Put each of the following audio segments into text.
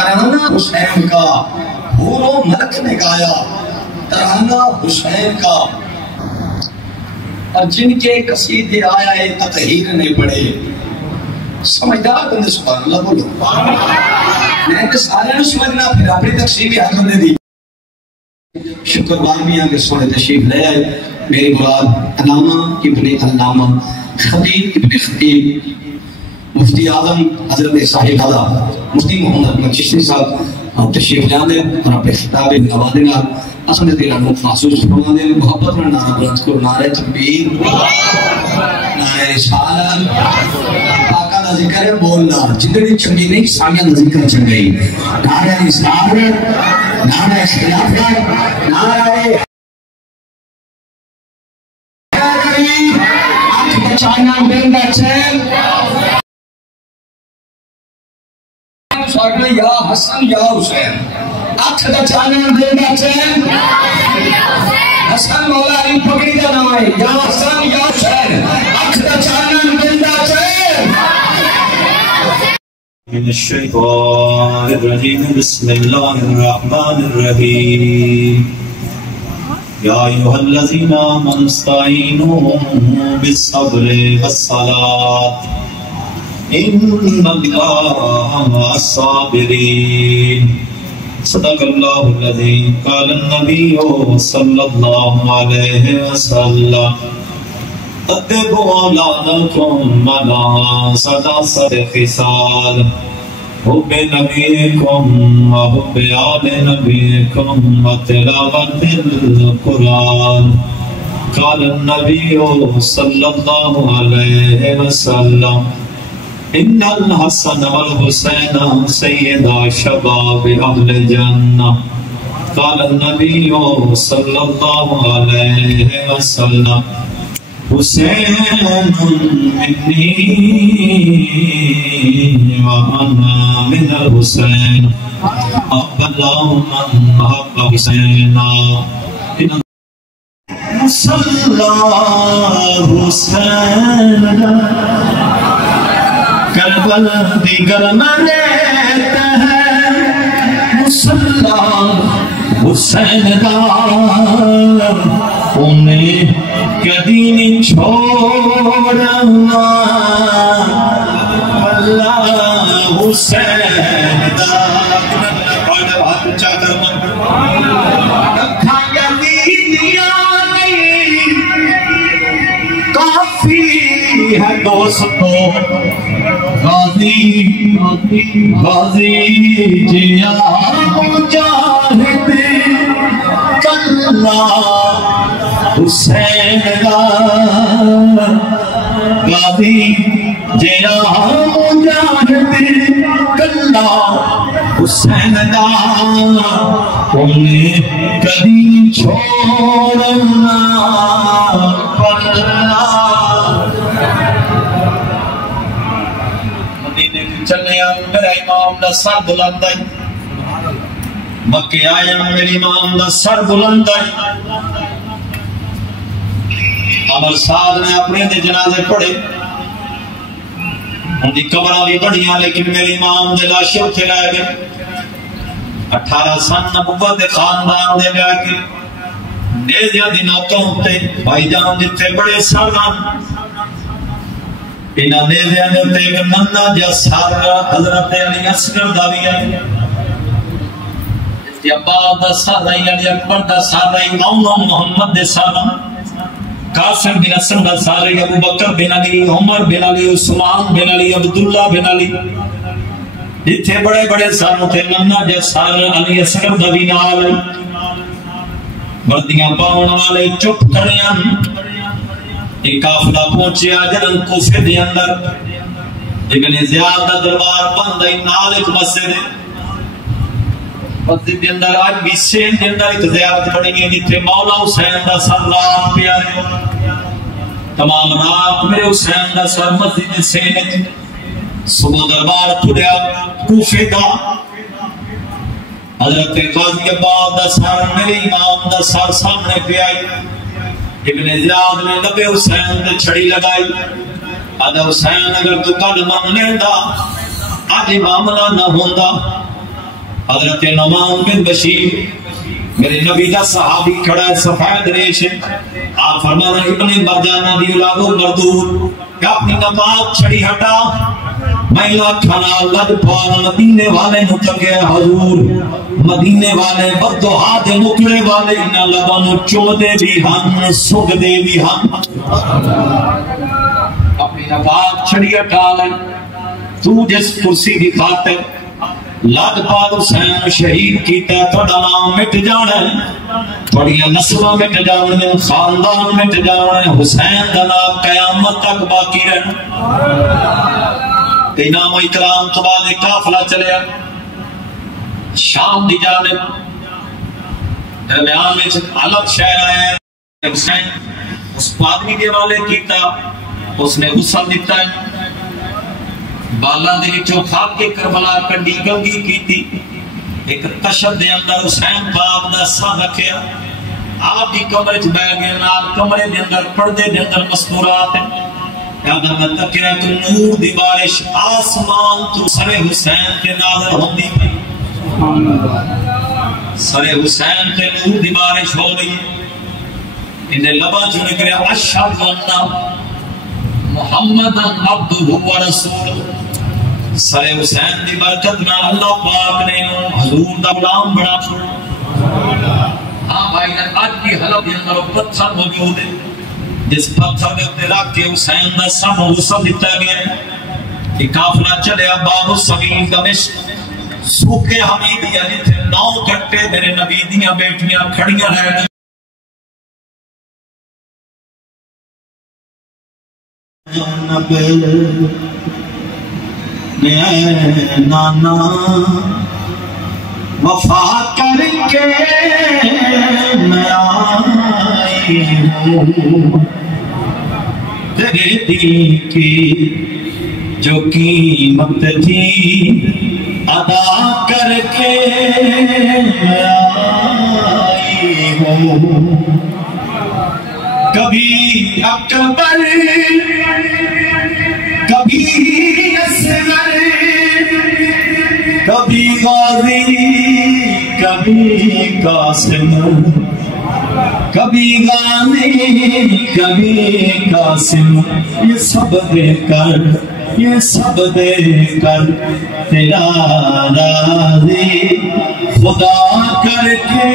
ترانہ حسین کا حور و ملک نے گایا، ترانہ حسین کا، اور جن کے قصیدے آیا تطہیر نے پڑھے۔ سمجھدار بندے سبحان اللہ بولو، میں کہ سارے نے سمجھنا، پھر اپنی تقسیم حق نے دی۔ شکر بامیاں کے سونے تشریف لے آئے، میری مراد علامہ ابن علامہ خطیب ابن خطیب مفتی اعظم حضرت صاحب اعلیٰ مفتی محمد احمد چشتی صاحب تشریف لے آندے اور اپنے خطاب نوازے نال اصل دل نو محسوس فرما دے، محبت نال نعرہ بلند کرو، نعرہ تکبیر، نعرہ رسالت، پاکاں دا ذکر ہے بولنا، جتنی چنگی نہیں سامیاں دا ذکر چنگی، نعرہ رسالت، نعرہ خلافت، نعرہ بچانا بندہ چین سوچنا یا حسن یا حسین، اکھ بچانا بندہ چین حسن مولا علی پکڑی کا نام ہے، یا حسن یا حسین، اکھ بچانا بندہ چین۔ من الشیطان الرجیم، بسم اللہ الرحمن الرحیم، یا ایوہ الذین آمنوا استعینوا بالصبر والصلاة ان اللہ مع الصابرین۔ صدق اللہ العظیم۔ قال النبی صلی اللہ علیہ وسلم ادبوا اولادکم علی ثلاثۃ خصال، حب نبیکم و حب آل نبیکم و تلاوت القرآن۔ قال النبی صلی اللہ علیہ وسلم ان الحسن والحسین سیدا شباب اہل جنہ۔ قال النبی صلی اللہ علیہ وسلم حسین منی وانا من الحسین، احب اللہ من احب حسینا۔ مصلی حسین کربل دیگر منیتے ہیں، مصلی حسین دا انہیں کدی نہیں چھوڑنا، اللہ حسین دا اور ہاتھ اونچا کرنا رکھا یزیدیاں نہیں کافی ہے دوستو، غازی جیا مجاہد کلا حسین دا، غازی جیا مجاہد کلا حسین دا، انہیں کدی چھوڑنا پڑا۔ مدینے کی چلے میرا امام دا سر بلند ہے، مکے آیا میرے امام دا سر بلند ہے۔ عمر سعد نے اپنے دے جنازے پڑھے، ان دی قبراں بھی بڑیاں، لیکن میرے امام دے لاشے اتھے رہ گئے۔ 18 سن نبوت خاندان دے لے کے نیزیاں دی نوکوں تے بھائی جان جتھے بڑے سالان، انہاں نیزیاں دے تے ایک ننّا جا سار حضرت علی اصغر دا بھی ہے، عباس دا سارا علی اکبر دا سارا مولا محمد دے سارا، قاسم بن حسن دا سارا، ابو بکر بن علی، عمر بن علی، عثمان بن علی، عبداللہ بن علی، جتھے بڑے بڑے ساروں تھے ننّا جا سارا علی اصغر دا بھی نال، وردیاں پاؤن والے چپ کھڑیاں۔ ایک قافلہ پہنچیا جنن کوفے دے اندر، ابن زیاد دا دربار بند ہے، نال ایک مسجد ہے، مسجد دے اندر آج بھی سین دے اندر ایک زیارت پڑی ہے جتھے مولا حسین دا سر رات پہ آئے، تمام رات میرے حسین دا سر مسجد سین ہے۔ صبح دربار کھلیا کوفے دا، حضرت قاضی عباد دا سر میرے امام دا سر سامنے پہ آئی، ابن زیاد نے لبے حسین دے چھڑی لگائی، آدھا حسین اگر تو کل ماننے دا آج معاملہ نہ ہوندا، حضرت نعمان بن بشیر میرے نبی دا صحابی کھڑا ہے سفید ریش ہے. آپ فرمانا ابن مرجانہ دی اولاد مردود کہ اپنی نماز چھڑی ہٹا میں کھانا لگ پانا مدینے والے نکلے حضور مدینے والے بددعا دے مکڑے والے انہاں لبانو چودے بھی ہن سگ دے بھی ہن اپنی نماز چھڑی ہٹا لیں. تو جس کرسی دی خاطر لاجپال حسین شہید کیتا ہے تھوڑا نام مٹ جانا ہے تھوڑی نسلہ مٹ جانا ہے خاندان مٹ جانا ہے حسین کا نام قیامت تک باقی رہنا. انعام و اکرام تو بعد ایک قافلہ چلیا شام دی جانب درمیان میں الگ شہر آیا ہے. حسین اس پادری کے والے کیتا اس نے غسل دیتا ہے بالا دے وچوں کھاک کے کربلا کنڈی گنگی کیتی ایک تشد دے اندر حسین باپ دا سا رکھیا آپ دی کمرے چ بیٹھ گئے نال کمرے دے اندر پردے دے اندر مستورات ہیں یاد میں تکیا تو نور دی بارش آسمان تو سر حسین کے نازل ہوندی سر حسین تے نور دی بارش ہو گئی انہیں لبا جو نکلے اشہد ان محمد عبدہ و رسول. سر حسین دی برکت نہ اللہ پاک نے حضور دا غلام بنا چھوڑا. ہاں بھائی آج کی حلب کے اندر پتھر موجود ہے جس پتھر کے اوپر رکھ کے حسین دا سب غسل دیتا گیا ہے. یہ قافلہ چلے باب الصغیر دمشق سوکھے حمیدیہ جتھے 9 گھنٹے میرے نبی دیاں بیٹیاں کھڑیاں رہ گئی. جنب نانا وفا کر کے میں آئی ہوں تیرے دل کی جو قیمت تھی ادا کر کے میں آئی ہوں. کبھی اکبر کبھی اصغر کبھی غازی کبھی قاسم کبھی غانی کبھی قاسم یہ سب دے کر تیرا راضی خدا کر کے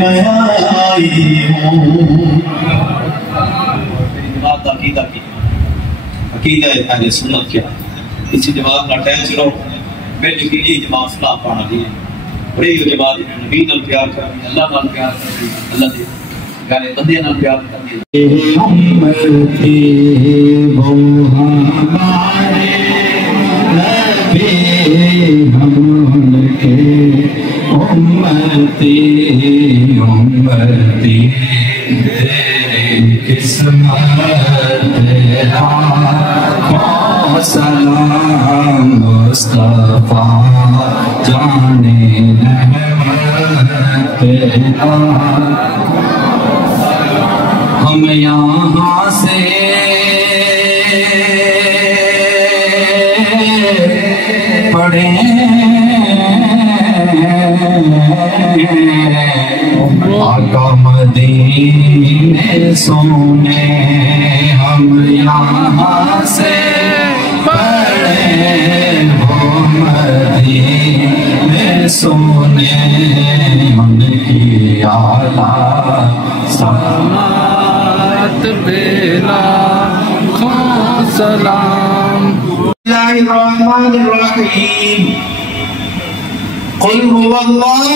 میں آئی ہوں. بات عقیدہ کی عقیدہ اہل سنت کیا اسی جماعت کا ٹیچ رہو بیٹی کی یہ جماعت فلاح پانا دی بڑے یہ جماعت نبی نال پیار کر دی اللہ نال پیار کر دی اللہ دے گانے بندے نال پیار کر دی. امتی وہ ہمارے نبی ہم کے امتی تیری قسمت تیرا سلام مصطفیٰ جانے رحمت تیرا. ہم یہاں سے پڑھیں آقا مدینے سونے ہم یہاں سے پڑھیں وہ مدینے سونے ان کی اعلیٰ سلامت بیلا خون سلام. اللہ الرحمن الرحیم قل هو الله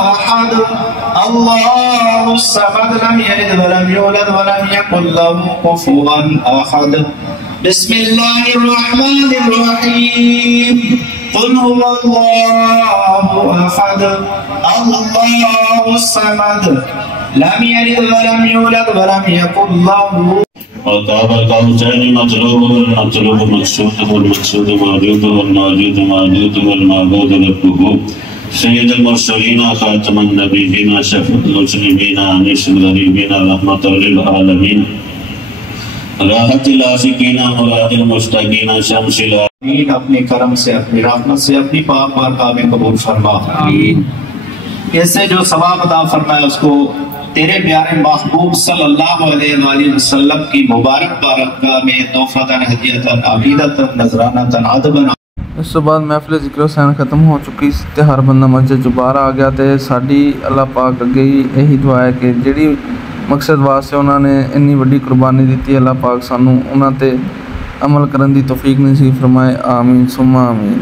احد الله الصمد لم يلد ولم يولد ولم يكن له كفوا احد. بسم الله الرحمن الرحيم قل هو الله احد الله الصمد لم يلد ولم يولد ولم يكن له. وطاب القوسين مطلوب والمطلوب مقصود والمقصود موجود والموجود موجود والمعبود ربه سيد المرسلين خاتم النبيين شفيع المسلمين انيس الغريبين رحمة للعالمين راحت العاشقین مراد المشتاقین شمس اپنے کرم سے اپنی رحمت سے اپنی پاک بارگاہ میں قبول فرما. اس سے جو ثواب عطا فرمائے اس کو تیرے پیارے محبوب صلی اللہ علیہ وآلہ وسلم کی مبارک بارگاہ میں تحفۃ ہدیۃ عقیدۃ نذرانہ عدبن. اس تو بعد محفل ذکر حسین ختم ہو چکی تے ہر بندہ مسجد چ باہر آ گیا تے ساڈی اللہ پاک اگے یہی دعا ہے کہ جڑی مقصد واسطے انہوں نے انی وڈی قربانی دیتی اللہ پاک سانو انہاں تے عمل کرن دی توفیق نصیب فرمائے. آمین ثم آمین.